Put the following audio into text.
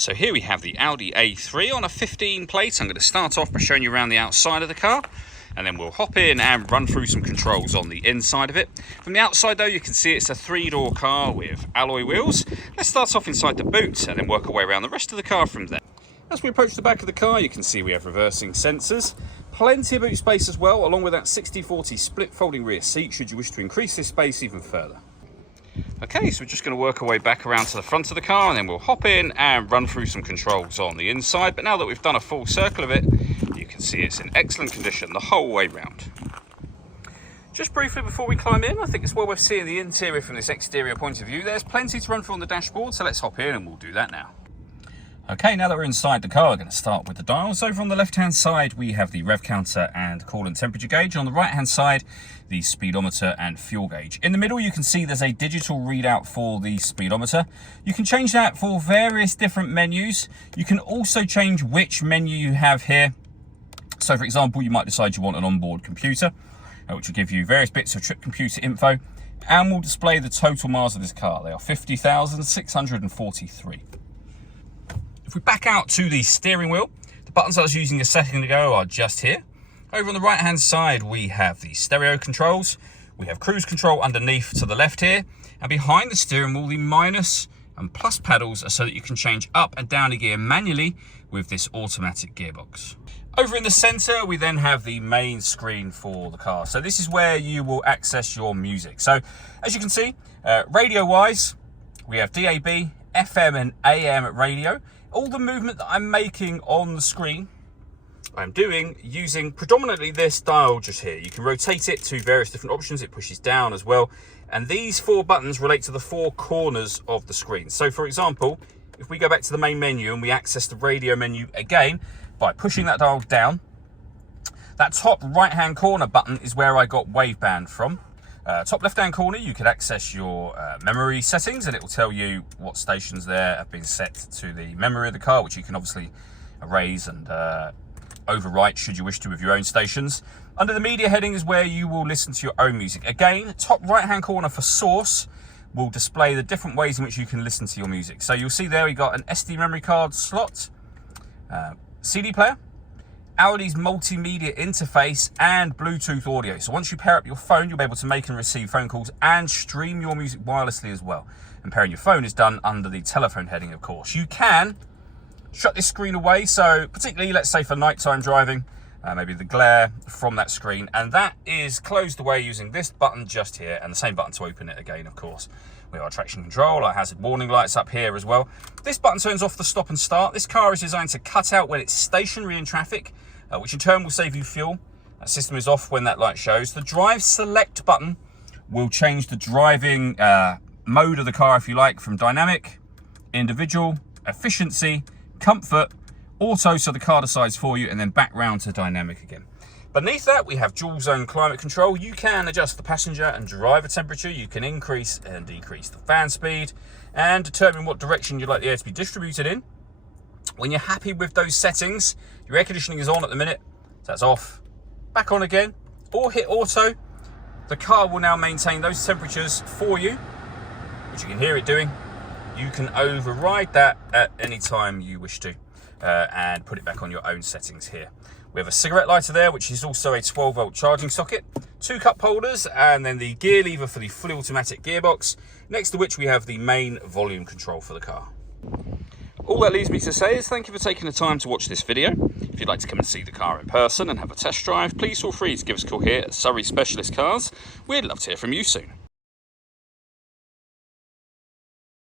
So here we have the Audi A3 on a 15 plate. I'm going to start off by showing you around the outside of the car, and then we'll hop in and run through some controls on the inside of it. From the outside though, you can see it's a 3-door car with alloy wheels. Let's start off inside the boot and then work our way around the rest of the car from there. As we approach the back of the car, you can see we have reversing sensors. Plenty of boot space as well, along with that 60/40 split folding rear seat should you wish to increase this space even further. Okay, so we're just going to work our way back around to the front of the car, and then we'll hop in and run through some controls on the inside. But now that we've done a full circle of it, you can see it's in excellent condition the whole way round. Just briefly before we climb in, I think it's well worth seeing the interior from this exterior point of view. There's plenty to run through on the dashboard, so let's hop in and we'll do that now. Okay, now that we're inside the car, we're going to start with the dials. Over on the left-hand side, we have the rev counter and coolant temperature gauge. On the right-hand side, the speedometer and fuel gauge. In the middle, you can see there's a digital readout for the speedometer. You can change that for various different menus. You can also change which menu you have here. So, for example, you might decide you want an onboard computer, which will give you various bits of trip computer info, and will display the total miles of this car. They are 50,643. If we back out to the steering wheel, the buttons I was using a second ago are just here. Over on the right hand side, we have the stereo controls. We have cruise control underneath to the left here. And behind the steering wheel, the minus and plus pedals are so that you can change up and down a gear manually with this automatic gearbox. Over in the center, we then have the main screen for the car. So this is where you will access your music. So as you can see, radio-wise, we have DAB, FM and AM radio. All the movement that I'm making on the screen, I'm doing using predominantly this dial just here. You can rotate it to various different options. It pushes down as well. And these 4 buttons relate to the 4 corners of the screen. So for example, if we go back to the main menu and we access the radio menu again by pushing that dial down, that top right-hand corner button is where I got waveband from. Top left-hand corner, you can access your memory settings, and it will tell you what stations there have been set to the memory of the car, which you can obviously erase and overwrite should you wish to with your own stations. Under the media heading is where you will listen to your own music. Again, top right-hand corner for source will display the different ways in which you can listen to your music. So you'll see there we got an SD memory card slot, CD player, Audi's multimedia interface, and Bluetooth audio. So once you pair up your phone, you'll be able to make and receive phone calls and stream your music wirelessly as well. And pairing your phone is done under the telephone heading, of course. You can shut this screen away, so particularly, let's say for nighttime driving, maybe the glare from that screen, and that is closed away using this button just here, and the same button to open it again, of course. We have our traction control, our hazard warning lights up here as well. This button turns off the stop and start. This car is designed to cut out when it's stationary in traffic, which in turn will save you fuel. That system is off when that light shows. The drive select button will change the driving mode of the car, if you like, from dynamic, individual, efficiency, comfort, auto, so the car decides for you, and then back round to dynamic again. Beneath that, we have dual zone climate control. You can adjust the passenger and driver temperature. You can increase and decrease the fan speed and determine what direction you'd like the air to be distributed in. When you're happy with those settings, your air conditioning is on at the minute, so that's off, back on again, or hit auto. The car will now maintain those temperatures for you, which you can hear it doing. You can override that at any time you wish to and put it back on your own settings here. We have a cigarette lighter there, which is also a 12-volt charging socket, 2 cup holders, and then the gear lever for the fully automatic gearbox, next to which we have the main volume control for the car. All that leaves me to say is thank you for taking the time to watch this video. If you'd like to come and see the car in person and have a test drive, please feel free to give us a call here at Surrey Specialist Cars. We'd love to hear from you soon.